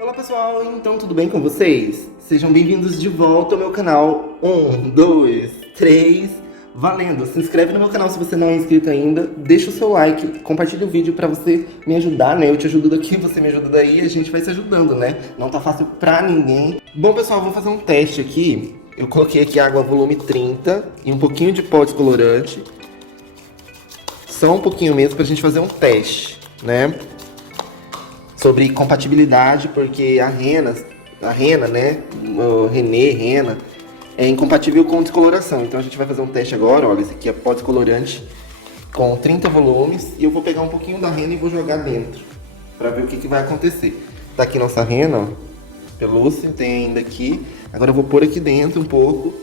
Olá pessoal, então tudo bem com vocês? Sejam bem-vindos de volta ao meu canal. 1, 2, 3, valendo! Se inscreve no meu canal se você não é inscrito ainda, deixa o seu like, compartilha o vídeo pra você me ajudar, né? Eu te ajudo daqui, você me ajuda daí e a gente vai se ajudando, né? Não tá fácil pra ninguém. Bom pessoal, vou fazer um teste aqui. Eu coloquei aqui água volume 30 e um pouquinho de pó descolorante. Só um pouquinho mesmo pra gente fazer um teste, né? Sobre compatibilidade, porque a rena, né, o rena, é incompatível com descoloração. Então a gente vai fazer um teste agora, olha, esse aqui é pó descolorante com 30 volumes, e eu vou pegar um pouquinho da rena e vou jogar dentro, pra ver o que vai acontecer. Tá aqui nossa rena, ó, pelúcia, tem ainda aqui. Agora eu vou pôr aqui dentro um pouco,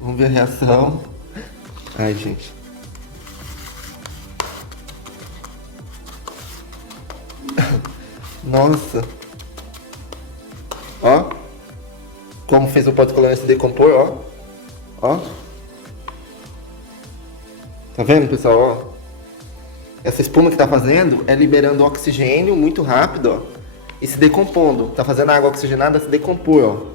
vamos ver a reação. Ai, gente. Nossa! Ó! Como fez o pó descolorante se decompor, ó! Ó! Tá vendo, pessoal? Ó! Essa espuma que tá fazendo é liberando oxigênio muito rápido, ó! E se decompondo. Tá fazendo a água oxigenada se decompor, ó!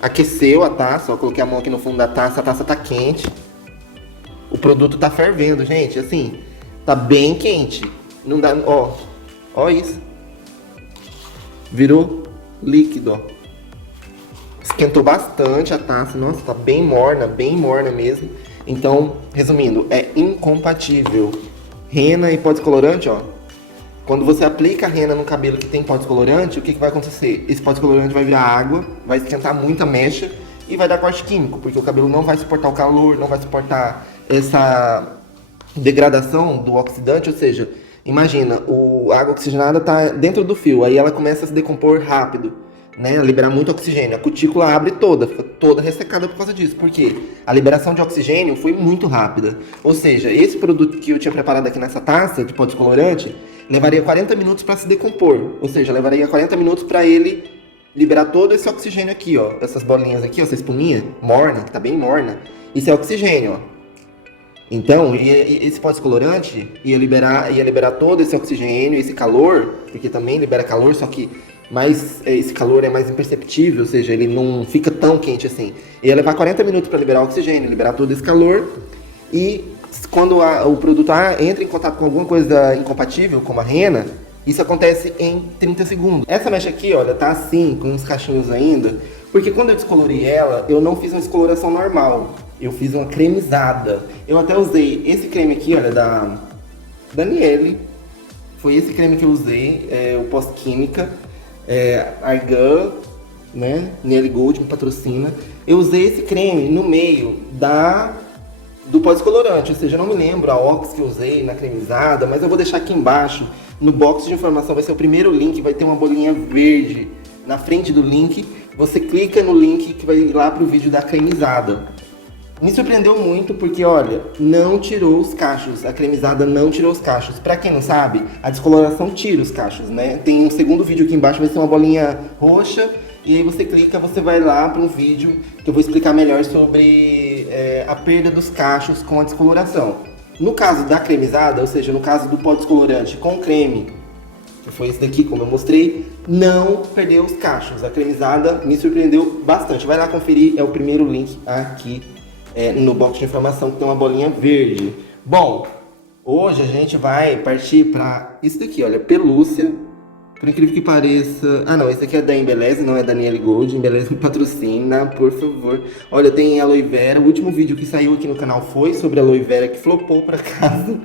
Aqueceu a taça, ó! Coloquei a mão aqui no fundo da taça, a taça tá quente. O produto tá fervendo, gente, assim, tá bem quente. Não dá, ó! Ó isso. Virou líquido, ó. Esquentou bastante a taça. Nossa, tá bem morna mesmo. Então, resumindo, é incompatível. Rena e pó descolorante, ó. Quando você aplica a rena no cabelo que tem pó descolorante, o que vai acontecer? Esse pó descolorante vai virar água, vai esquentar muito a mecha e vai dar corte químico, porque o cabelo não vai suportar o calor, não vai suportar essa degradação do oxidante, ou seja, imagina, a água oxigenada está dentro do fio, aí ela começa a se decompor rápido, né? A liberar muito oxigênio. A cutícula abre toda, fica toda ressecada por causa disso. Por quê? A liberação de oxigênio foi muito rápida. Ou seja, esse produto que eu tinha preparado aqui nessa taça de pó descolorante levaria 40 minutos para se decompor. Ou seja, levaria 40 minutos para ele liberar todo esse oxigênio aqui, ó. Essas bolinhas aqui, ó, essa espuminha morna, que tá bem morna. Isso é oxigênio, ó. Então, esse pó descolorante ia liberar todo esse oxigênio, esse calor, porque também libera calor, só que esse calor é mais imperceptível, ou seja, ele não fica tão quente assim. Ia levar 40 minutos para liberar o oxigênio, liberar todo esse calor, e quando o produto entra em contato com alguma coisa incompatível, como a rena, isso acontece em 30 segundos. Essa mecha aqui, olha, tá assim, com uns cachinhos ainda, porque quando eu descolorei ela, eu não fiz uma descoloração normal. Eu fiz uma cremizada. Eu até usei esse creme aqui, olha, da Daniele. Foi esse creme que eu usei, o pós-química, Argan, né? Niele Gold me patrocina. Eu usei esse creme no meio do pós-colorante, ou seja, eu não me lembro a ox que eu usei na cremizada, mas eu vou deixar aqui embaixo, no box de informação, vai ser o primeiro link, vai ter uma bolinha verde na frente do link. Você clica no link que vai lá pro vídeo da cremizada. Me surpreendeu muito porque, olha, não tirou os cachos. A cremizada não tirou os cachos. Pra quem não sabe, a descoloração tira os cachos, né? Tem um segundo vídeo aqui embaixo, vai ser uma bolinha roxa. E aí você clica, você vai lá para um vídeo que eu vou explicar melhor sobre a perda dos cachos com a descoloração. No caso da cremizada, ou seja, no caso do pó descolorante com creme, que foi esse daqui, como eu mostrei, não perdeu os cachos. A cremizada me surpreendeu bastante. Vai lá conferir, é o primeiro link aqui. No box de informação que tem uma bolinha verde. Bom, hoje a gente vai partir para isso daqui, olha, pelúcia. Por incrível que pareça... Ah, não, esse aqui é da Embeleze, não é da Niele Gold. Embeleze me patrocina, por favor. Olha, tem aloe vera. O último vídeo que saiu aqui no canal foi sobre aloe vera, que flopou por acaso.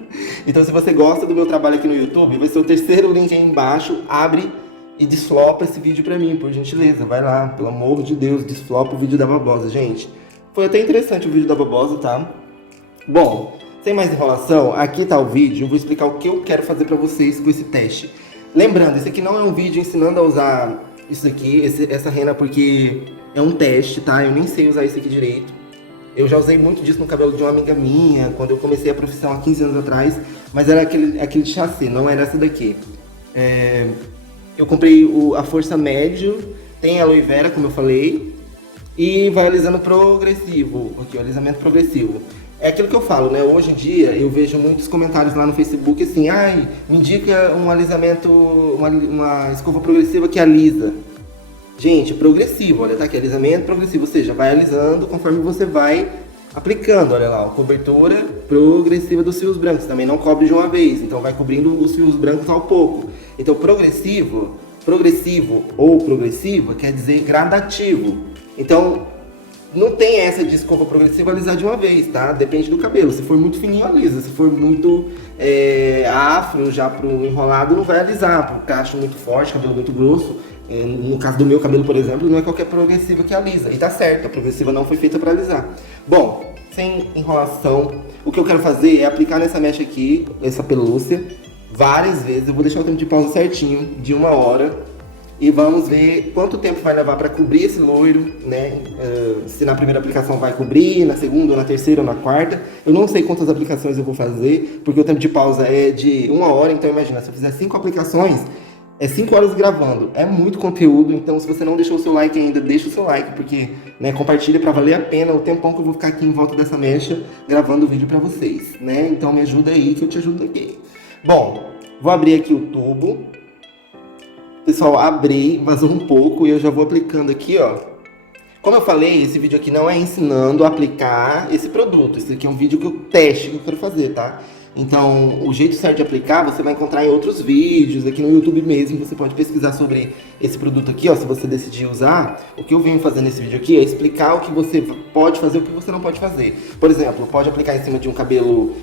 Então, se você gosta do meu trabalho aqui no YouTube, vai ser o terceiro link aí embaixo. Abre e desflopa esse vídeo pra mim, por gentileza. Vai lá, pelo amor de Deus, desflopa o vídeo da babosa, gente. Foi até interessante o vídeo da babosa, tá? Bom, sem mais enrolação, aqui tá o vídeo. Eu vou explicar o que eu quero fazer pra vocês com esse teste. Lembrando, esse aqui não é um vídeo ensinando a usar isso aqui, essa rena, porque é um teste, tá? Eu nem sei usar isso aqui direito. Eu já usei muito disso no cabelo de uma amiga minha, quando eu comecei a profissão há 15 anos atrás, mas era aquele chassi, não era essa daqui. Eu comprei a força médio, tem aloe vera, como eu falei, e vai alisando progressivo, aqui, o alisamento progressivo. É aquilo que eu falo, né? Hoje em dia eu vejo muitos comentários lá no Facebook assim, ai, me indica um alisamento, uma escova progressiva que alisa. Gente, progressivo, olha, tá aqui, alisamento progressivo, ou seja, vai alisando conforme você vai aplicando, olha lá, a cobertura progressiva dos fios brancos, também não cobre de uma vez, então vai cobrindo os fios brancos ao pouco. Então progressivo ou progressiva quer dizer gradativo. Então não tem essa de escova progressiva alisar de uma vez, tá? Depende do cabelo. Se for muito fininho, alisa. Se for muito afro, já pro enrolado, não vai alisar. Pro cacho muito forte, cabelo muito grosso. No caso do meu cabelo, por exemplo, não é qualquer progressiva que alisa. E tá certo, a progressiva não foi feita para alisar. Bom, sem enrolação, o que eu quero fazer é aplicar nessa mecha aqui, essa pelúcia, várias vezes. Eu vou deixar o tempo de pausa certinho, de 1 hora. E vamos ver quanto tempo vai levar para cobrir esse loiro, né? Se na primeira aplicação vai cobrir, na segunda, ou na terceira, ou na quarta. Eu não sei quantas aplicações eu vou fazer, porque o tempo de pausa é de 1 hora. Então imagina, se eu fizer 5 aplicações, é 5 horas gravando. É muito conteúdo, então se você não deixou o seu like ainda, deixa o seu like, porque né, compartilha para valer a pena o tempão que eu vou ficar aqui em volta dessa mecha, gravando o vídeo para vocês, né? Então me ajuda aí que eu te ajudo aqui. Bom, vou abrir aqui o tubo. Pessoal, abri, vazou um pouco e eu já vou aplicando aqui, ó. Como eu falei, esse vídeo aqui não é ensinando a aplicar esse produto. Esse aqui é um vídeo que eu teste, que eu quero fazer, tá? Então, o jeito certo de aplicar, você vai encontrar em outros vídeos, aqui no YouTube mesmo. Você pode pesquisar sobre esse produto aqui, ó, se você decidir usar. O que eu venho fazendo nesse vídeo aqui é explicar o que você pode fazer e o que você não pode fazer. Por exemplo, pode aplicar em cima de um cabelo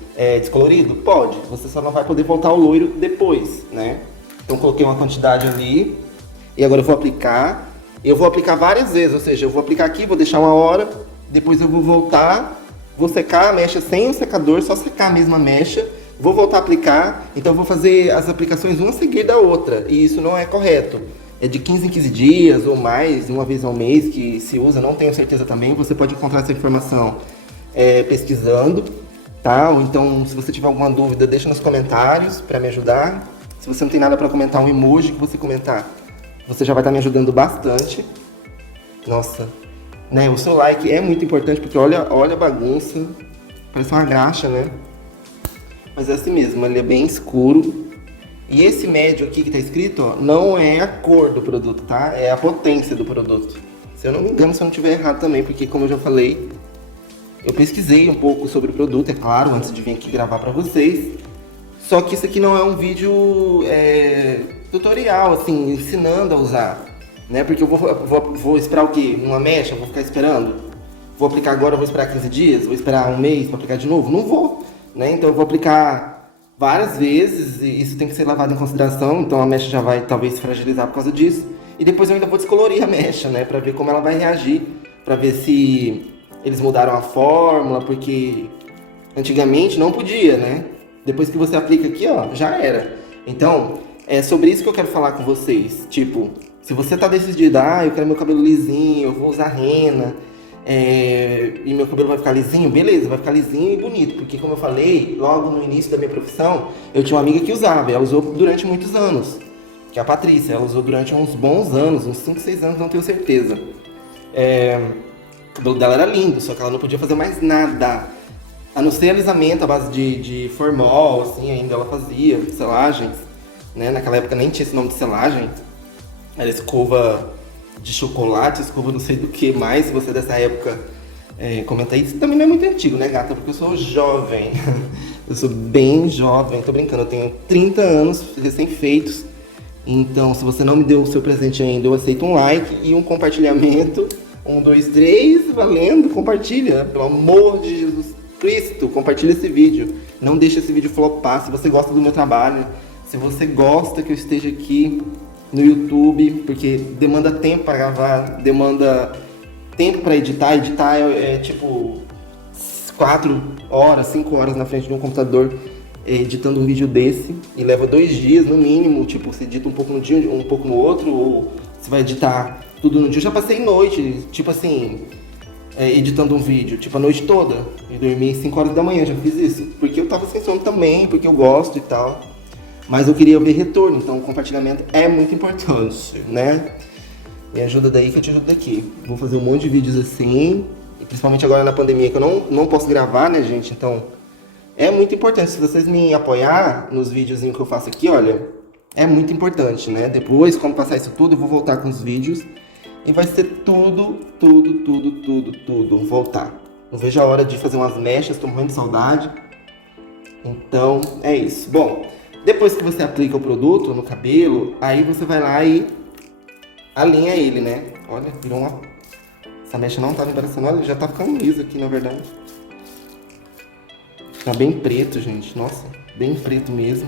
descolorido? Pode. Você só não vai poder voltar ao loiro depois, né? Então coloquei uma quantidade ali e agora eu vou aplicar. Eu vou aplicar várias vezes, ou seja, eu vou aplicar aqui, vou deixar 1 hora, depois eu vou voltar, vou secar a mecha sem o secador, só secar a mesma mecha, vou voltar a aplicar, então eu vou fazer as aplicações uma seguida da outra, e isso não é correto. É de 15 em 15 dias ou mais, uma vez ao mês que se usa, não tenho certeza também, você pode encontrar essa informação pesquisando, tá? Ou então, se você tiver alguma dúvida, deixa nos comentários para me ajudar. Se você não tem nada para comentar, um emoji que você comentar, você já vai estar me ajudando bastante. Nossa, né? O seu like é muito importante, porque olha a bagunça. Parece uma graxa, né? Mas é assim mesmo, ele é bem escuro. E esse médio aqui que tá escrito, ó, não é a cor do produto, tá? É a potência do produto. Se eu não me engano, se eu não estiver errado também, porque como eu já falei, eu pesquisei um pouco sobre o produto, é claro, antes de vir aqui gravar para vocês. Só que isso aqui não é um vídeo tutorial, assim, ensinando a usar, né? Porque eu vou esperar o quê? Uma mecha? Vou ficar esperando? Vou aplicar agora, vou esperar 15 dias? Vou esperar 1 mês para aplicar de novo? Não vou, né? Então eu vou aplicar várias vezes e isso tem que ser levado em consideração. Então a mecha já vai talvez se fragilizar por causa disso. E depois eu ainda vou descolorir a mecha, né? Para ver como ela vai reagir, para ver se eles mudaram a fórmula, porque antigamente não podia, né? Depois que você aplica aqui, ó, já era. Então, é sobre isso que eu quero falar com vocês. Tipo, se você tá decidido, eu quero meu cabelo lisinho, eu vou usar rena, e meu cabelo vai ficar lisinho, beleza, vai ficar lisinho e bonito. Porque, como eu falei, logo no início da minha profissão, eu tinha uma amiga que usava, ela usou durante muitos anos. Que é a Patrícia, ela usou durante uns bons anos, uns 5, 6 anos, não tenho certeza. O cabelo dela era lindo, só que ela não podia fazer mais nada. A não ser alisamento à base de formol, assim, ainda ela fazia, selagens, né? Naquela época nem tinha esse nome de selagem. Era escova de chocolate, escova não sei do que mais. Se você é dessa época, comenta aí. Isso também não é muito antigo, né, gata? Porque eu sou jovem. Eu sou bem jovem, tô brincando. Eu tenho 30 anos recém-feitos. Então, se você não me deu o seu presente ainda, eu aceito um like e um compartilhamento. 1, 2, 3, valendo, compartilha. Pelo amor de Jesus Cristo, compartilha esse vídeo. Não deixa esse vídeo flopar. Se você gosta do meu trabalho, se você gosta que eu esteja aqui no YouTube, porque demanda tempo para gravar, demanda tempo para editar. Editar é tipo 4 horas, 5 horas na frente de um computador editando um vídeo desse. E leva 2 dias no mínimo. Tipo, você edita um pouco no dia, um pouco no outro, ou você vai editar tudo no dia. Eu já passei noite, tipo assim, editando um vídeo, tipo a noite toda. E dormi 5 horas da manhã, já fiz isso. Porque eu tava sem sono também, porque eu gosto e tal. Mas eu queria ver retorno, então o compartilhamento é muito importante, né? Me ajuda daí que eu te ajudo daqui. Vou fazer um monte de vídeos assim, E principalmente agora na pandemia, que eu não posso gravar, né, gente? Então, é muito importante. Se vocês me apoiar nos videozinhos que eu faço aqui, olha, é muito importante, né? Depois, quando passar isso tudo, eu vou voltar com os vídeos. E vai ser tudo voltar. Não vejo a hora de fazer umas mechas, tô morrendo de saudade. Então, é isso. Bom, depois que você aplica o produto no cabelo, aí você vai lá e alinha ele, né? Olha, virou uma... Essa mecha não tá me parecendo, olha, já tá ficando liso aqui, na verdade. Tá bem preto, gente, nossa, bem preto mesmo.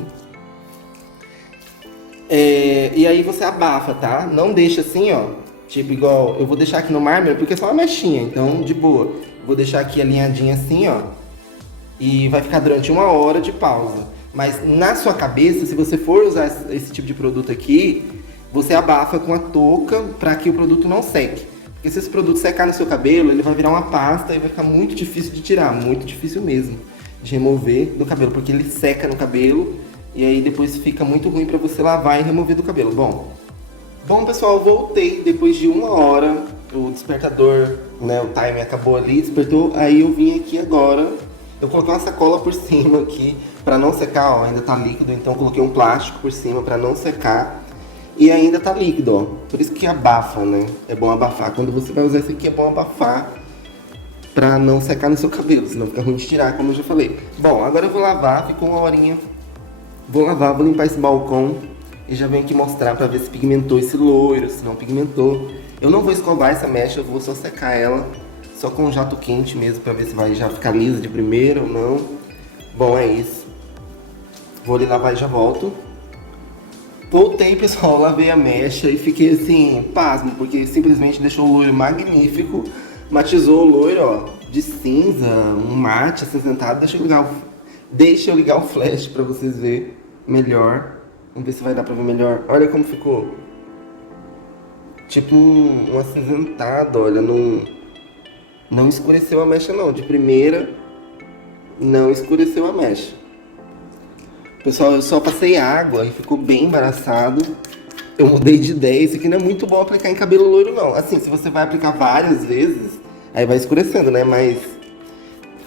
E aí você abafa, tá? Não deixa assim, ó, tipo igual, eu vou deixar aqui no mármore porque é só uma mechinha, então de boa. Vou deixar aqui alinhadinha assim, ó, e vai ficar durante 1 hora de pausa. Mas na sua cabeça, se você for usar esse tipo de produto aqui, você abafa com a touca para que o produto não seque. Porque se esse produto secar no seu cabelo, ele vai virar uma pasta e vai ficar muito difícil de tirar, muito difícil mesmo de remover do cabelo, porque ele seca no cabelo e aí depois fica muito ruim para você lavar e remover do cabelo. Bom pessoal, voltei depois de 1 hora, o despertador, né, o timer acabou ali, despertou, aí eu vim aqui agora, eu coloquei uma sacola por cima aqui para não secar, ó, ainda tá líquido, então eu coloquei um plástico por cima para não secar. E ainda tá líquido, ó. Por isso que abafa, né? É bom abafar. Quando você vai usar isso aqui, é bom abafar pra não secar no seu cabelo, senão fica ruim de tirar, como eu já falei. Bom, agora eu vou lavar, ficou 1 horinha. Vou lavar, vou limpar esse balcão e já venho aqui mostrar pra ver se pigmentou esse loiro, se não pigmentou. Eu não vou escovar essa mecha, eu vou só secar ela, só com um jato quente mesmo, pra ver se vai já ficar lisa de primeira ou não. Bom, é isso. Vou ali lavar e já volto. Voltei, pessoal, lavei a mecha e fiquei assim, pasmo, porque simplesmente deixou o loiro magnífico, matizou o loiro, ó, de cinza, um mate acinzentado. Deixa eu ligar o flash pra vocês verem melhor. Vamos ver se vai dar pra ver melhor. Olha como ficou. Tipo um acinzentado, olha, não escureceu a mecha não, de primeira não escureceu a mecha. Pessoal, eu só passei água e ficou bem embaraçado. Eu mudei de ideia. Isso aqui não é muito bom aplicar em cabelo loiro, não. Assim, se você vai aplicar várias vezes, aí vai escurecendo, né? Mas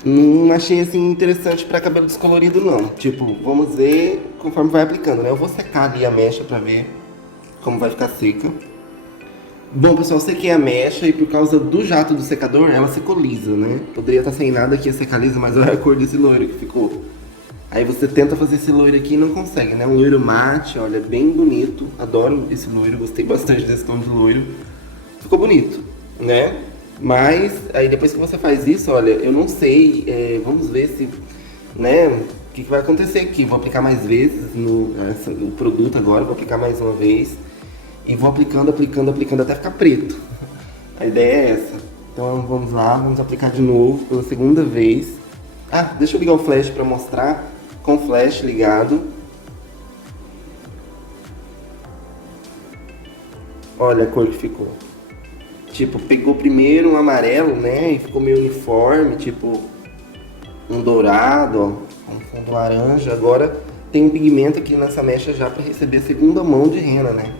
não achei, assim, interessante pra cabelo descolorido, não. Tipo, vamos ver conforme vai aplicando, né? Eu vou secar ali a mecha pra ver como vai ficar seca. Bom, pessoal, sequei a mecha e por causa do jato do secador, ela secou lisa, né? Poderia estar sem nada aqui, ia secar lisa, mas olha a cor desse loiro que ficou. Aí você tenta fazer esse loiro aqui e não consegue, né? Um loiro mate, olha, bem bonito. Adoro esse loiro, gostei bastante desse tom de loiro. Ficou bonito, né? Mas, aí depois que você faz isso, olha, eu não sei, vamos ver se, né? O que vai acontecer aqui. Vou aplicar mais vezes no produto agora, vou aplicar mais uma vez. E vou aplicando até ficar preto. A ideia é essa. Então vamos lá, vamos aplicar de novo pela segunda vez. Ah, deixa eu ligar o flash pra mostrar. Com o flash ligado. Olha a cor que ficou. Tipo, pegou primeiro um amarelo, né? E ficou meio uniforme, tipo um dourado, ó, um fundo laranja. Agora tem um pigmento aqui nessa mecha já para receber a segunda mão de rena, né?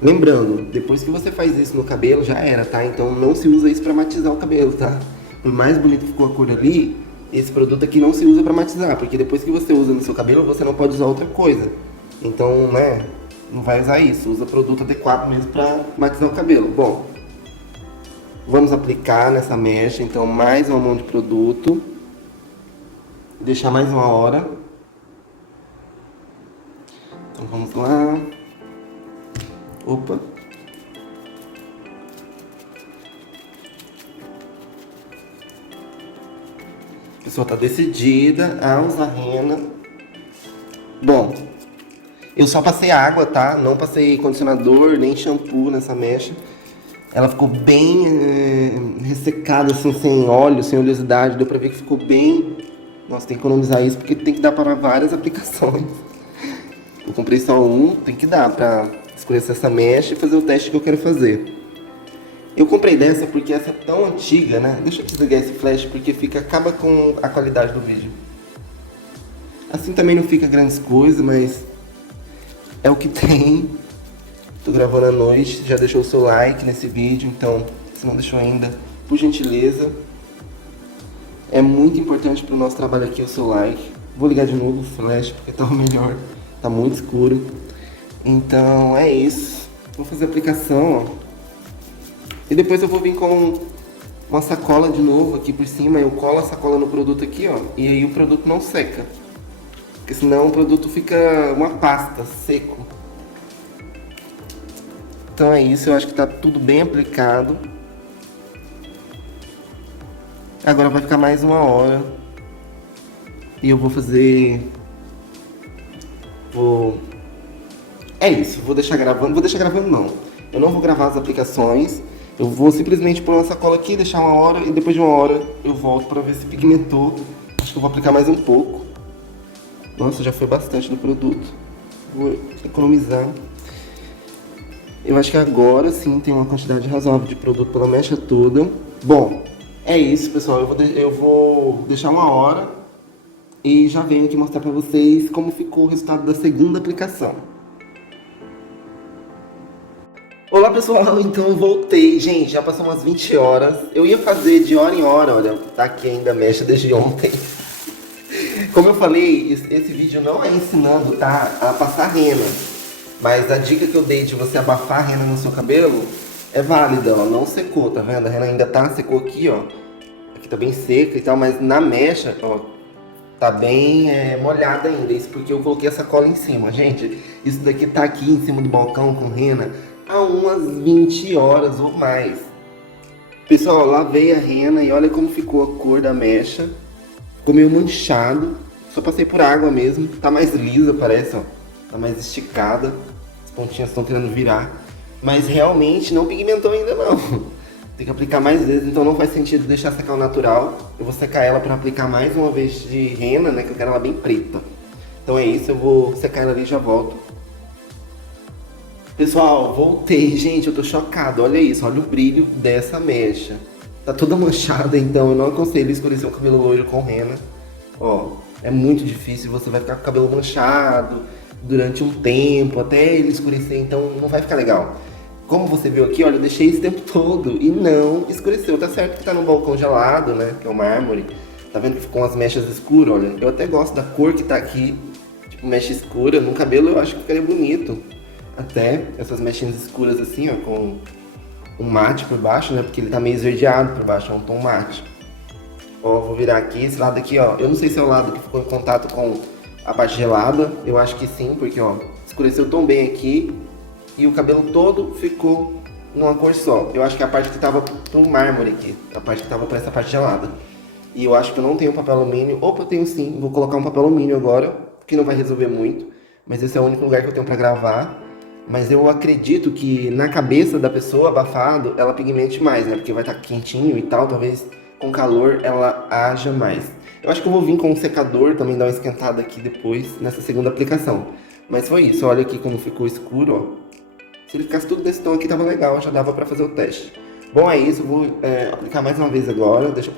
Lembrando, depois que você faz isso no cabelo já era, tá? Então não se usa isso para matizar o cabelo, tá? Por mais bonito que ficou a cor ali, esse produto aqui não se usa para matizar, porque depois que você usa no seu cabelo, você não pode usar outra coisa. Então, né, não vai usar isso. Usa produto adequado mesmo para matizar o cabelo. Bom, vamos aplicar nessa mecha, então, mais uma mão de produto. Deixar mais 1 hora. Então, vamos lá. Opa. A pessoa tá decidida a usar rena. Bom, eu só passei água, tá? Não passei condicionador, nem shampoo nessa mecha. Ela ficou bem ressecada, assim, sem óleo, sem oleosidade. Deu pra ver que ficou bem... Nossa, tem que economizar isso porque tem que dar para várias aplicações. Eu comprei só um, tem que dar pra escurecer essa mecha e fazer o teste que eu quero fazer. Eu comprei dessa porque essa é tão antiga, né? Deixa eu desligar esse flash porque acaba com a qualidade do vídeo. Assim também não fica grandes coisas, mas é o que tem. Tô gravando à noite, já deixou o seu like nesse vídeo, então se não deixou ainda, por gentileza. É muito importante para o nosso trabalho aqui o seu like. Vou ligar de novo o flash porque tá melhor, tá muito escuro. Então é isso. Vou fazer a aplicação, ó. E depois eu vou vir com uma sacola de novo aqui por cima. Eu colo a sacola no produto aqui, ó. E aí o produto não seca. Porque senão o produto fica uma pasta, seco. Então é isso, eu acho que tá tudo bem aplicado. Agora vai ficar mais 1 hora. E eu vou fazer... É isso, vou deixar gravando. Vou deixar gravando não. Eu não vou gravar as aplicações. Eu vou simplesmente pôr uma sacola aqui, deixar 1 hora. E depois de 1 hora eu volto pra ver se pigmentou. Acho que eu vou aplicar mais um pouco. Nossa, já foi bastante do produto. Vou economizar. Eu acho que agora sim tem uma quantidade razoável de produto pela mecha toda. Bom, é isso, pessoal. Eu vou deixar 1 hora e já venho aqui mostrar pra vocês como ficou o resultado da segunda aplicação. Olá, pessoal. Então eu voltei. Gente, já passou umas 20 horas. Eu ia fazer de hora em hora. Olha, tá aqui ainda a mecha desde ontem. Como eu falei, esse vídeo não é ensinando, tá, a passar rena. Mas a dica que eu dei de você abafar a rena no seu cabelo é válida, ó. Não secou, tá vendo? A rena ainda tá, secou aqui, ó. Aqui tá bem seca e tal, mas na mecha, ó, tá bem molhada ainda. Isso porque eu coloquei a sacola em cima. Gente, isso daqui tá aqui em cima do balcão com rena há umas 20 horas ou mais. Pessoal, lavei a rena e olha como ficou a cor da mecha. Ficou meio manchado. Só passei por água mesmo. Tá mais lisa, parece, ó. Tá mais esticada. As pontinhas estão querendo virar. Mas realmente não pigmentou ainda não. Tem que aplicar mais vezes, então não faz sentido deixar secar o natural. Eu vou secar ela para aplicar mais uma vez de rena, né? Que eu quero ela bem preta. Então é isso, eu vou secar ela ali e já volto. Pessoal, voltei. Gente, eu tô chocado. Olha isso, olha o brilho dessa mecha. Tá toda manchada, então eu não aconselho escurecer o cabelo loiro com rena. Ó, é muito difícil, você vai ficar com o cabelo manchado durante um tempo, até ele escurecer, então não vai ficar legal. Como você viu aqui, olha, eu deixei esse tempo todo e não escureceu. Tá certo que tá no balcão gelado, né, que é o mármore. Tá vendo que ficou umas mechas escuras, olha. Eu até gosto da cor que tá aqui, tipo mecha escura. No cabelo eu acho que ficaria bonito. Até essas mechinhas escuras assim, ó, com um mate por baixo, né, porque ele tá meio esverdeado por baixo, é um tom mate. Ó, vou virar aqui, esse lado aqui, ó, eu não sei se é o lado que ficou em contato com a parte gelada, eu acho que sim, porque ó, escureceu tão bem aqui e o cabelo todo ficou numa cor só. Eu acho que é a parte que tava pro mármore aqui, a parte que tava pra essa parte gelada. E eu acho que eu não tenho papel alumínio, opa, eu tenho sim, vou colocar um papel alumínio agora, que não vai resolver muito, mas esse é o único lugar que eu tenho pra gravar. Mas eu acredito que na cabeça da pessoa abafado, ela pigmente mais, né, porque vai estar quentinho e tal, talvez com calor ela haja mais. Eu acho que eu vou vir com um secador também, dar uma esquentada aqui depois, nessa segunda aplicação. Mas foi isso, olha aqui como ficou escuro, ó. Se ele ficasse tudo desse tom aqui, tava legal, já dava pra fazer o teste. Bom, é isso, eu vou aplicar mais uma vez agora, deixa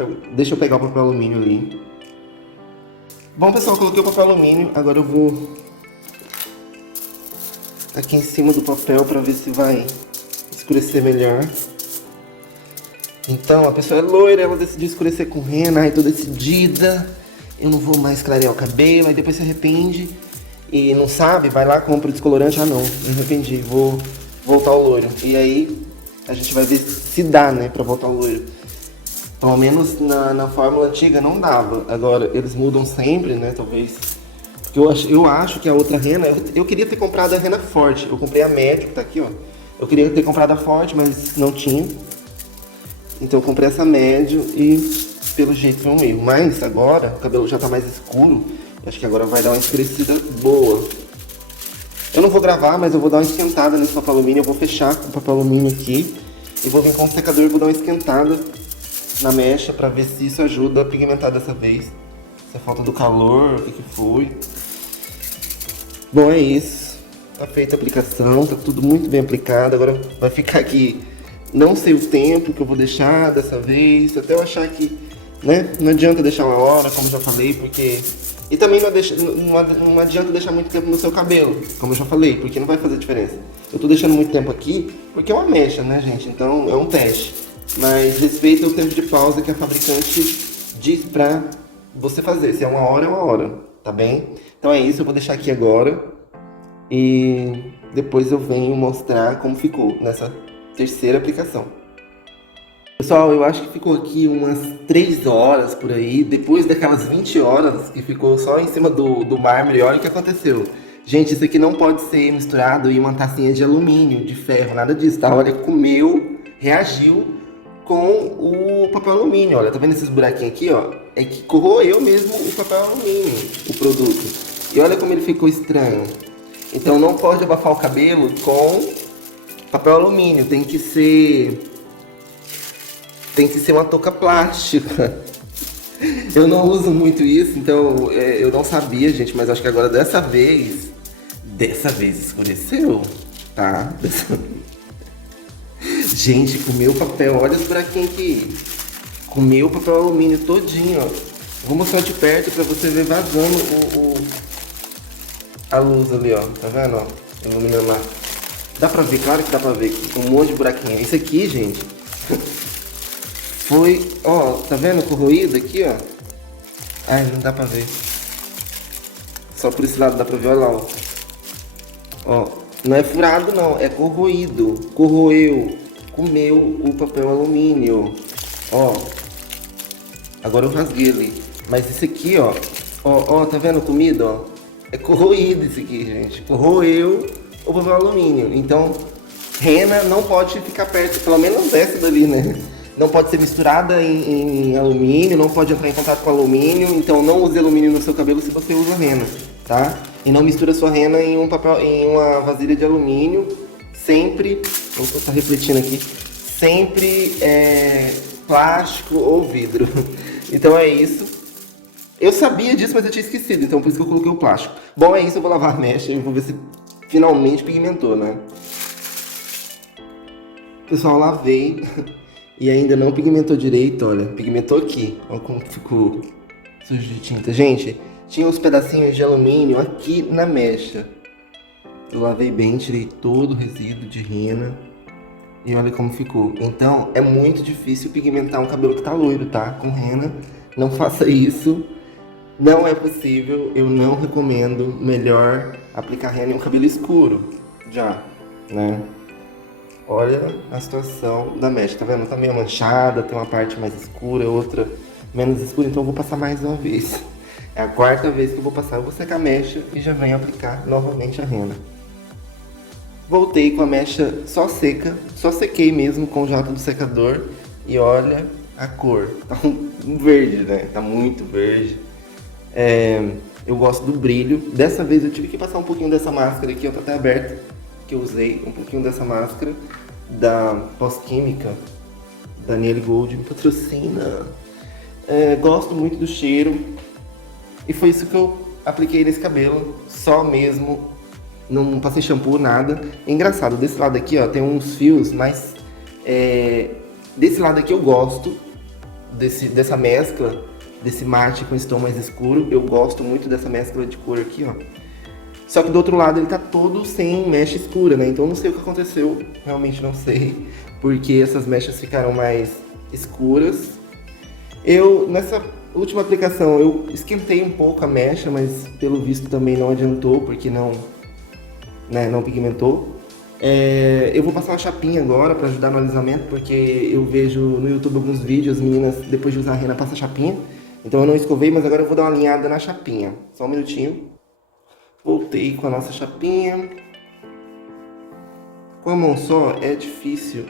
eu pegar o papel alumínio ali. Bom, pessoal, coloquei o papel alumínio, agora eu vou aqui em cima do papel pra ver se vai escurecer melhor. Então, a pessoa é loira, ela decidiu escurecer com rena, aí tô decidida, eu não vou mais clarear o cabelo, aí depois se arrepende e não sabe, vai lá, compra o descolorante, ah não, me arrependi, vou voltar ao loiro. E aí, a gente vai ver se dá, né, pra voltar ao loiro. Pelo menos na fórmula antiga não dava, agora eles mudam sempre, né, talvez. Porque eu acho que a outra rena, eu queria ter comprado a rena forte, eu comprei a média, que tá aqui, ó. Eu queria ter comprado a forte, mas não tinha. Então eu comprei essa média e pelo jeito foi um erro. Mas agora o cabelo já tá mais escuro. Acho que agora vai dar uma escurecida boa. Eu não vou gravar, mas eu vou dar uma esquentada nesse papel alumínio. Eu vou fechar com o papel alumínio aqui. E vou vir com o secador e vou dar uma esquentada na mecha pra ver se isso ajuda a pigmentar dessa vez. Se é falta do calor, o que foi. Bom, é isso. Tá feita a aplicação, tá tudo muito bem aplicado. Agora vai ficar aqui... Não sei o tempo que eu vou deixar dessa vez, até eu achar que, né, não adianta deixar 1 hora, como eu já falei, porque... E também não adianta deixar muito tempo no seu cabelo, como eu já falei, porque não vai fazer diferença. Eu tô deixando muito tempo aqui, porque é uma mecha, né, gente? Então é um teste. mas respeita o tempo de pausa que a fabricante diz pra você fazer. Se é 1 hora, é 1 hora, tá bem? Então é isso, eu vou deixar aqui agora e depois eu venho mostrar como ficou nessa terceira aplicação. Pessoal, eu acho que ficou aqui umas 3 horas por aí, depois daquelas 20 horas que ficou só em cima do mármore. Olha o que aconteceu. Gente, isso aqui não pode ser misturado em uma tacinha de alumínio, de ferro, nada disso, tá? Olha, comeu, reagiu com o papel alumínio. Olha, tá vendo esses buraquinhos aqui, ó? É que corroeu mesmo o papel alumínio, o produto. E olha como ele ficou estranho. Então não pode abafar o cabelo com papel alumínio, tem que ser uma touca plástica. Eu não uso muito isso, então eu não sabia, gente, mas acho que agora dessa vez escureceu, tá? Gente, comeu o papel, olha os buraquinhos aqui. Comeu o papel alumínio todinho, ó. Vou mostrar de perto pra você ver vazando a luz ali, ó. Tá vendo, ó? Iluminando lá. Dá pra ver, claro que dá pra ver aqui. Um monte de buraquinho. Isso aqui, gente, foi, ó, tá vendo corroído aqui, ó? Ai, não dá pra ver. Só por esse lado dá pra ver, olha lá, ó. Ó, não é furado não, é corroído. Corroeu, comeu o papel alumínio. Ó, agora eu rasguei ali. Mas esse aqui, ó, tá vendo comida, ó? É corroído isso aqui, gente. Corroeu o papel alumínio. Então, rena não pode ficar perto, pelo menos essa dali, né? Não pode ser misturada em alumínio, não pode entrar em contato com alumínio, então não use alumínio no seu cabelo se você usa rena, tá? E não mistura sua rena em uma vasilha de alumínio, sempre, vou estar refletindo aqui, sempre plástico ou vidro. Então é isso. Eu sabia disso, mas eu tinha esquecido, então por isso que eu coloquei o plástico. Bom, é isso, eu vou lavar a mecha e vou ver se finalmente pigmentou, né? Pessoal, lavei. E ainda não pigmentou direito, olha. Pigmentou aqui. Olha como ficou sujo de tinta. Gente, tinha uns pedacinhos de alumínio aqui na mecha. Eu lavei bem, tirei todo o resíduo de rena. E olha como ficou. Então, é muito difícil pigmentar um cabelo que tá loiro, tá? Com rena. Não faça isso. Não é possível. Eu não recomendo. Melhor aplicar rena em um cabelo escuro. Já, né? Olha a situação da mecha, tá vendo? Tá meio manchada, tem uma parte mais escura, outra menos escura, então eu vou passar mais uma vez. É a 4ª vez que eu vou passar, eu vou secar a mecha e já venho aplicar novamente a rena. Voltei com a mecha só seca, só sequei mesmo com o jato do secador e olha a cor. Tá um verde, né? Tá muito verde. Eu gosto do brilho. Dessa vez eu tive que passar um pouquinho dessa máscara aqui, ó, tá até aberta, que eu usei, um pouquinho dessa máscara da Pós-Química, Daniele Gold me patrocina. Gosto muito do cheiro e foi isso que eu apliquei nesse cabelo, só mesmo, não passei shampoo, nada. É engraçado, desse lado aqui, ó, tem uns fios, mas desse lado aqui eu gosto dessa mescla, desse mate com esse tom mais escuro. Eu gosto muito dessa mescla de cor aqui, ó. Só que do outro lado ele tá todo sem mecha escura, né? Então não sei o que aconteceu, realmente não sei, porque essas mechas ficaram mais escuras. Nessa última aplicação, eu esquentei um pouco a mecha, mas pelo visto também não adiantou, porque não pigmentou. Eu vou passar uma chapinha agora para ajudar no alisamento, porque eu vejo no YouTube alguns vídeos, as meninas, depois de usar a rena, passam chapinha. Então eu não escovei, mas agora eu vou dar uma alinhada na chapinha. Só um minutinho. Voltei com a nossa chapinha. Com a mão só é difícil.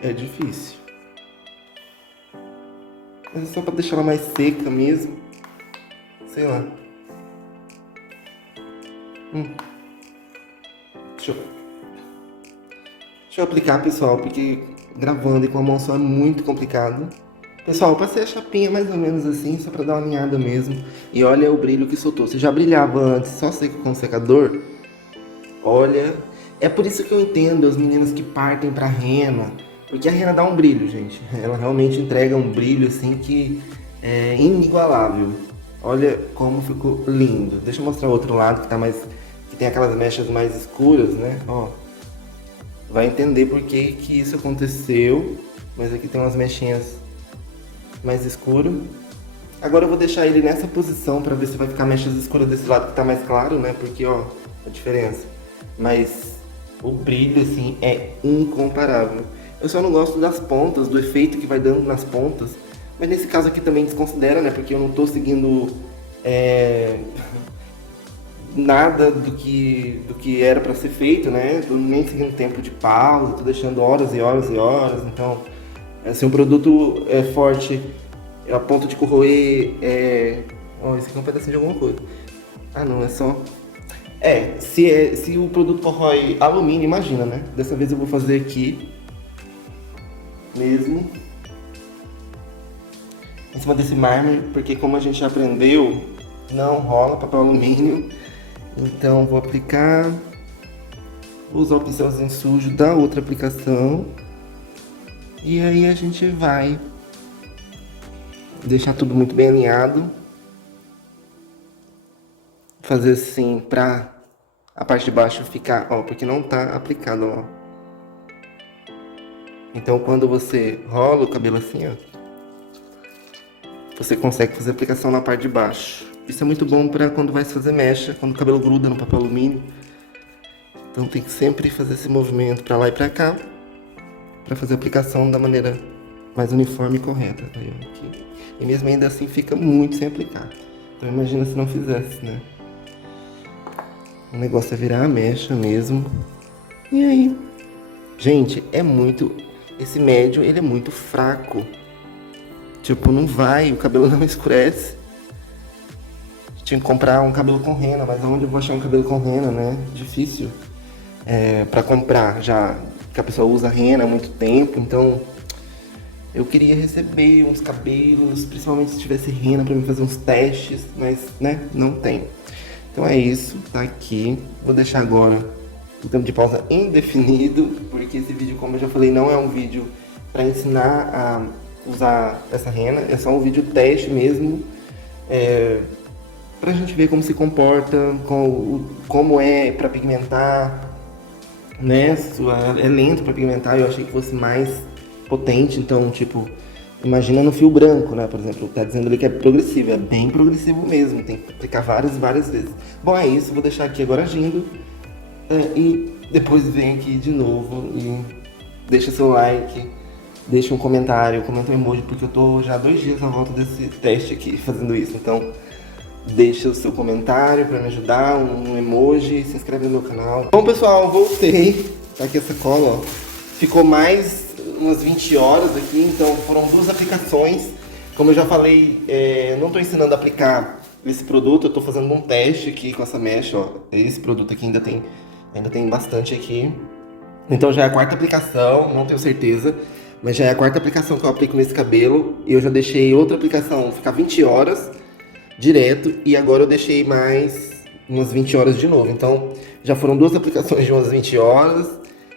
Mas é só pra deixar ela mais seca mesmo. Sei lá. Deixa eu aplicar, pessoal, porque gravando e com a mão só é muito complicado. Pessoal, eu passei a chapinha mais ou menos assim, só pra dar uma alinhada mesmo. E olha o brilho que soltou. Você já brilhava antes, só seco com o secador? Olha, é por isso que eu entendo as meninas que partem pra rena. Porque a rena dá um brilho, gente. Ela realmente entrega um brilho assim que é inigualável. Olha como ficou lindo. Deixa eu mostrar o outro lado que tem aquelas mechas mais escuras, né? Ó. vai entender por que que isso aconteceu. Mas aqui tem umas mechinhas mais escuras. Agora eu vou deixar ele nessa posição pra ver se vai ficar mechas escuras desse lado que tá mais claro, né? Porque, ó, a diferença. Mas o brilho, assim, é incomparável. Eu só não gosto das pontas, do efeito que vai dando nas pontas. Mas nesse caso aqui também desconsidera, né? Porque eu não tô seguindo nada do que era pra ser feito, né? Tô nem seguindo tempo de pausa, tô deixando horas e horas e horas. Então, se um produto é forte a ponto de corroer... Ó, esse aqui é um pedacinho de alguma coisa. Ah, não, é só... se o produto corrói alumínio, imagina, né? Dessa vez eu vou fazer aqui mesmo em cima desse mármore, porque como a gente já aprendeu, não rola papel alumínio. Então vou aplicar, vou usar o pincelzinho sujo da outra aplicação e aí a gente vai deixar tudo muito bem alinhado, fazer assim pra a parte de baixo ficar, ó, porque não tá aplicado, ó. Então quando você rola o cabelo assim, ó, você consegue fazer aplicação na parte de baixo. Isso é muito bom para quando vai se fazer mecha, quando o cabelo gruda no papel alumínio. Então tem que sempre fazer esse movimento para lá e para cá, para fazer a aplicação da maneira mais uniforme e correta. Aí, aqui. E mesmo ainda assim fica muito sem aplicar. Então imagina se não fizesse, né? O negócio é virar a mecha mesmo. E aí? Gente, é muito... Esse médio, ele é muito fraco. Tipo, não vai, o cabelo não escurece. Tinha que comprar um cabelo com rena, mas onde eu vou achar um cabelo com rena, né? Difícil pra comprar, já que a pessoa usa rena há muito tempo, então eu queria receber uns cabelos, principalmente se tivesse rena pra mim fazer uns testes, mas, né, não tem. Então é isso, tá aqui. Vou deixar agora o tempo de pausa indefinido, porque esse vídeo, como eu já falei, não é um vídeo pra ensinar a usar essa rena, é só um vídeo teste mesmo, pra gente ver como se comporta, como é pra pigmentar, né? É lento pra pigmentar, eu achei que fosse mais potente, então, tipo, imagina no fio branco, né? Por exemplo, tá dizendo ali que é progressivo, é bem progressivo mesmo, tem que aplicar várias vezes. Bom, é isso, vou deixar aqui agora agindo, e depois vem aqui de novo e deixa seu like, deixa um comentário, comenta um emoji, porque eu tô já 2 dias na volta desse teste aqui, fazendo isso, então deixa o seu comentário pra me ajudar, um emoji, se inscreve no meu canal. Bom, pessoal, voltei, tá aqui a sacola, ó. Ficou mais umas 20 horas aqui, então foram 2 aplicações. Como eu já falei, não tô ensinando a aplicar esse produto, eu tô fazendo um teste aqui com essa mecha, ó. Esse produto aqui ainda tem bastante aqui. Então já é a 4ª aplicação, não tenho certeza, mas já é a 4ª aplicação que eu aplico nesse cabelo. E eu já deixei outra aplicação ficar 20 horas direto, e agora eu deixei mais umas 20 horas de novo. Então já foram 2 aplicações de umas 20 horas,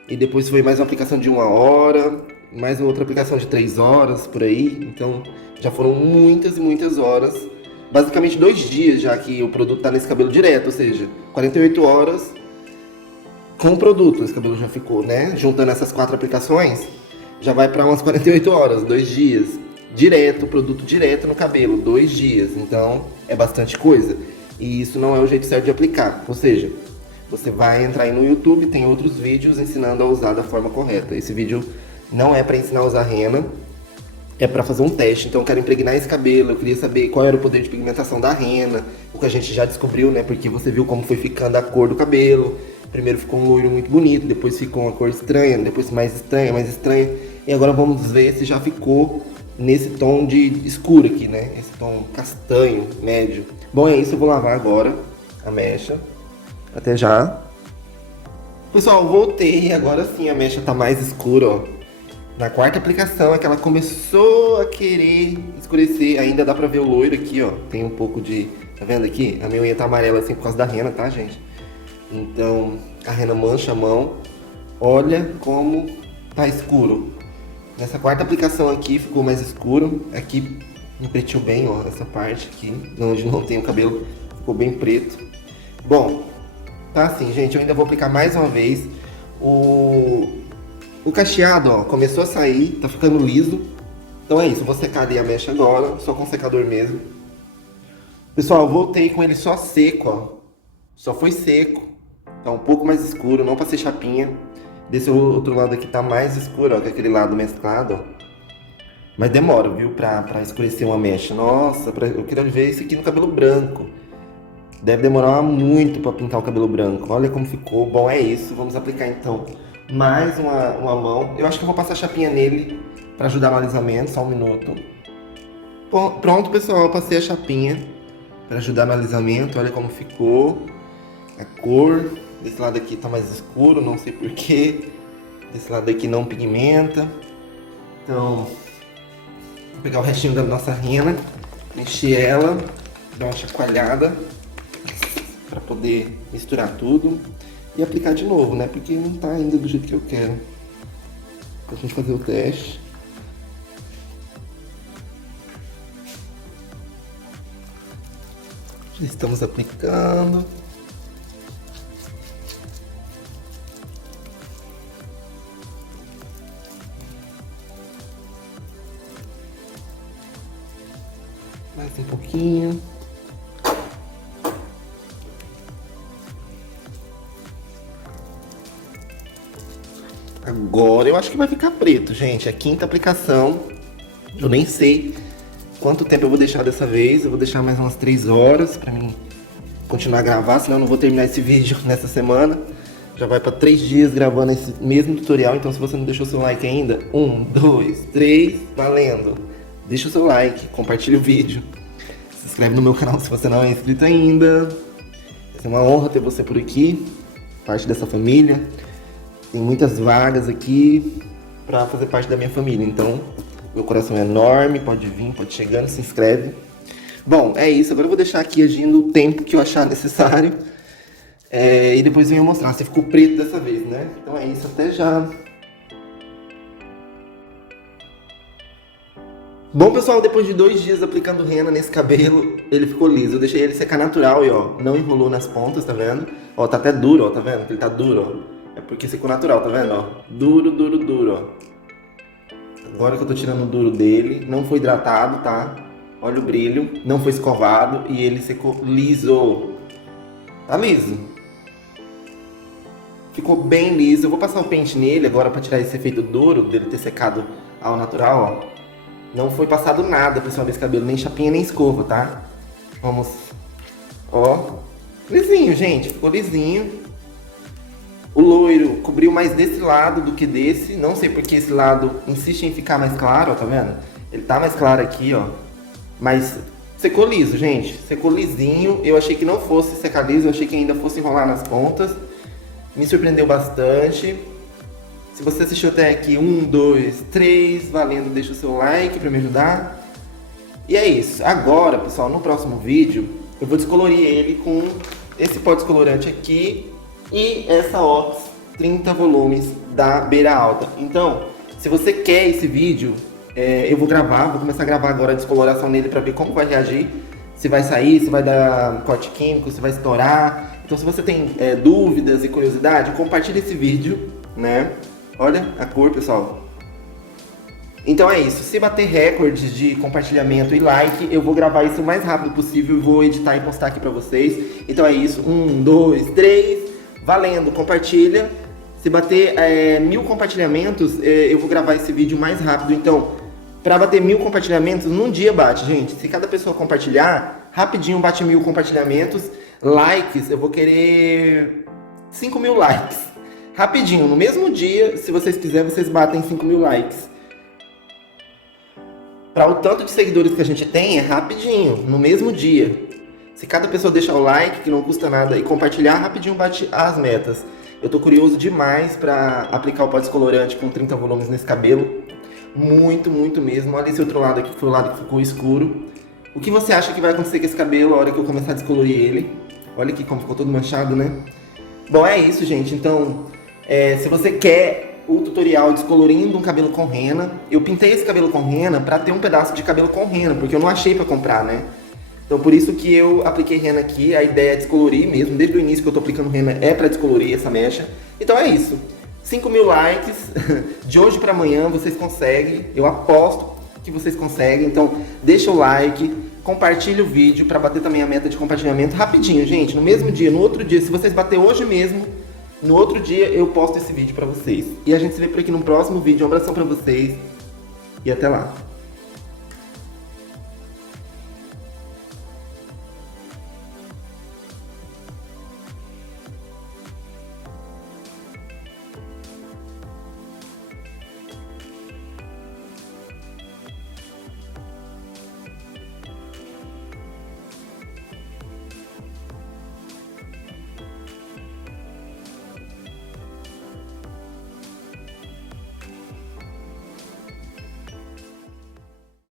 e depois foi mais uma aplicação de 1 hora, mais outra aplicação de 3 horas, por aí. Então já foram muitas e muitas horas, basicamente 2 dias já que o produto tá nesse cabelo direto, ou seja, 48 horas com o produto. Esse cabelo já ficou, né, juntando essas 4 aplicações, já vai para umas 48 horas, 2 dias. Direto, produto direto no cabelo, 2 dias, então é bastante coisa. E isso não é o jeito certo de aplicar, ou seja, você vai entrar aí no YouTube, tem outros vídeos ensinando a usar da forma correta. Esse vídeo não é para ensinar a usar rena, é para fazer um teste. Então eu quero impregnar esse cabelo, eu queria saber qual era o poder de pigmentação da rena, o que a gente já descobriu, né, porque você viu como foi ficando a cor do cabelo. Primeiro ficou um loiro muito bonito, depois ficou uma cor estranha, depois mais estranha, e agora vamos ver se já ficou nesse tom de escuro aqui, né? Esse tom castanho, médio. Bom, é isso, eu vou lavar agora a mecha. Até já. Pessoal, voltei, agora sim a mecha tá mais escura, ó. Na 4ª aplicação é que ela começou a querer escurecer. Ainda dá pra ver o loiro aqui, ó. Tem um pouco de... Tá vendo aqui? A minha unha tá amarela assim por causa da rena, tá, gente? Então, a rena mancha a mão. Olha como tá escuro. Nessa 4ª aplicação aqui ficou mais escuro. Aqui empretiu bem, ó, essa parte aqui, onde não tem o cabelo, ficou bem preto. Bom, tá assim, gente, eu ainda vou aplicar mais uma vez. O cacheado, ó, começou a sair, tá ficando liso. Então é isso, eu vou secar ali a mecha agora, só com secador mesmo. Pessoal, eu voltei com ele só seco, ó. Só foi seco. Tá um pouco mais escuro, não passei chapinha. Desse outro lado aqui tá mais escuro, ó, que aquele lado mesclado, ó. Mas demora, viu, pra escurecer uma mecha. Nossa, eu queria ver isso aqui no cabelo branco. Deve demorar muito pra pintar o cabelo branco. Olha como ficou. Bom, é isso. Vamos aplicar então mais uma mão. Eu acho que eu vou passar chapinha nele pra ajudar no alisamento. Só um minuto. Pronto, pessoal. Eu passei a chapinha pra ajudar no alisamento. Olha como ficou. A cor. Desse lado aqui tá mais escuro, não sei porquê. Desse lado aqui não pigmenta. Então, vou pegar o restinho da nossa rena, mexer ela, dar uma chacoalhada para poder misturar tudo e aplicar de novo, né? Porque não tá ainda do jeito que eu quero. Pra gente fazer o teste. Já estamos aplicando. Mais um pouquinho. Agora eu acho que vai ficar preto, gente. É a quinta aplicação. Eu nem sei quanto tempo eu vou deixar dessa vez. Eu vou deixar mais umas 3 horas pra mim continuar a gravar, senão eu não vou terminar esse vídeo nessa semana. Já vai pra 3 dias gravando esse mesmo tutorial. Então se você não deixou seu like ainda, 1, 2, 3, valendo! Deixa o seu like, compartilha o vídeo. Se inscreve no meu canal se você não é inscrito ainda. Vai ser uma honra ter você por aqui, parte dessa família. Tem muitas vagas aqui para fazer parte da minha família. Então, meu coração é enorme, pode vir, pode chegando, se inscreve. Bom, é isso. Agora eu vou deixar aqui agindo o tempo que eu achar necessário. E depois eu venho mostrar se ficou preto dessa vez, né? Então é isso, até já. Bom, pessoal, depois de 2 dias aplicando rena nesse cabelo, ele ficou liso. Eu deixei ele secar natural e, ó, não enrolou nas pontas, tá vendo? Ó, tá até duro, ó, tá vendo? Ele tá duro, ó. É porque secou natural, tá vendo, ó? Duro, duro, duro, ó. Agora que eu tô tirando o duro dele, não foi hidratado, tá? Olha o brilho, não foi escovado e ele secou liso. Tá liso. Ficou bem liso. Eu vou passar o pente nele agora pra tirar esse efeito duro dele ter secado ao natural, ó. Não foi passado nada, pessoal, desse cabelo, nem chapinha, nem escova, tá? Vamos, ó, lisinho, gente, ficou lisinho. O loiro cobriu mais desse lado do que desse, não sei porque esse lado insiste em ficar mais claro, ó, tá vendo? Ele tá mais claro aqui, ó, mas secou liso, gente, secou lisinho. Eu achei que não fosse secar liso, eu achei que ainda fosse enrolar nas pontas. Me surpreendeu bastante. Se você assistiu até aqui, 1, 2, 3, valendo, deixa o seu like pra me ajudar. E é isso. Agora, pessoal, no próximo vídeo, eu vou descolorir ele com esse pó descolorante aqui e essa Ops 30 volumes da beira alta. Então, se você quer esse vídeo, eu vou começar a gravar agora a descoloração nele pra ver como vai reagir. Se vai sair, se vai dar corte químico, se vai estourar. Então, se você tem dúvidas e curiosidade, compartilhe esse vídeo, né? Olha a cor, pessoal. Então é isso. Se bater recordes de compartilhamento e like, eu vou gravar isso o mais rápido possível e vou editar e postar aqui pra vocês. Então é isso. 1, 2, 3. Valendo. Compartilha. Se bater 1000 compartilhamentos, eu vou gravar esse vídeo mais rápido. Então, pra bater 1000 compartilhamentos, num dia bate, gente. Se cada pessoa compartilhar, rapidinho bate 1000 compartilhamentos. Likes, eu vou querer 5000 likes. Rapidinho, no mesmo dia, se vocês quiserem, vocês batem 5000 likes. Para o tanto de seguidores que a gente tem, é rapidinho, no mesmo dia. Se cada pessoa deixar o like, que não custa nada, e compartilhar, rapidinho bate as metas. Eu tô curioso demais para aplicar o pó descolorante com 30 volumes nesse cabelo. Muito, muito mesmo. Olha esse outro lado aqui, que foi o lado que ficou escuro. O que você acha que vai acontecer com esse cabelo a hora que eu começar a descolorir ele? Olha aqui como ficou todo manchado, né? Bom, é isso, gente. Então... se você quer o tutorial descolorindo um cabelo com rena, eu pintei esse cabelo com rena pra ter um pedaço de cabelo com rena, porque eu não achei pra comprar, né? Então por isso que eu apliquei rena aqui, a ideia é descolorir mesmo, desde o início que eu tô aplicando rena é pra descolorir essa mecha. Então é isso. 5 mil likes, de hoje para amanhã vocês conseguem, eu aposto que vocês conseguem, então deixa o like, compartilha o vídeo para bater também a meta de compartilhamento rapidinho, gente, no mesmo dia, no outro dia, se vocês bater hoje mesmo, no outro dia eu posto esse vídeo para vocês. E a gente se vê por aqui no próximo vídeo, um abração para vocês e até lá.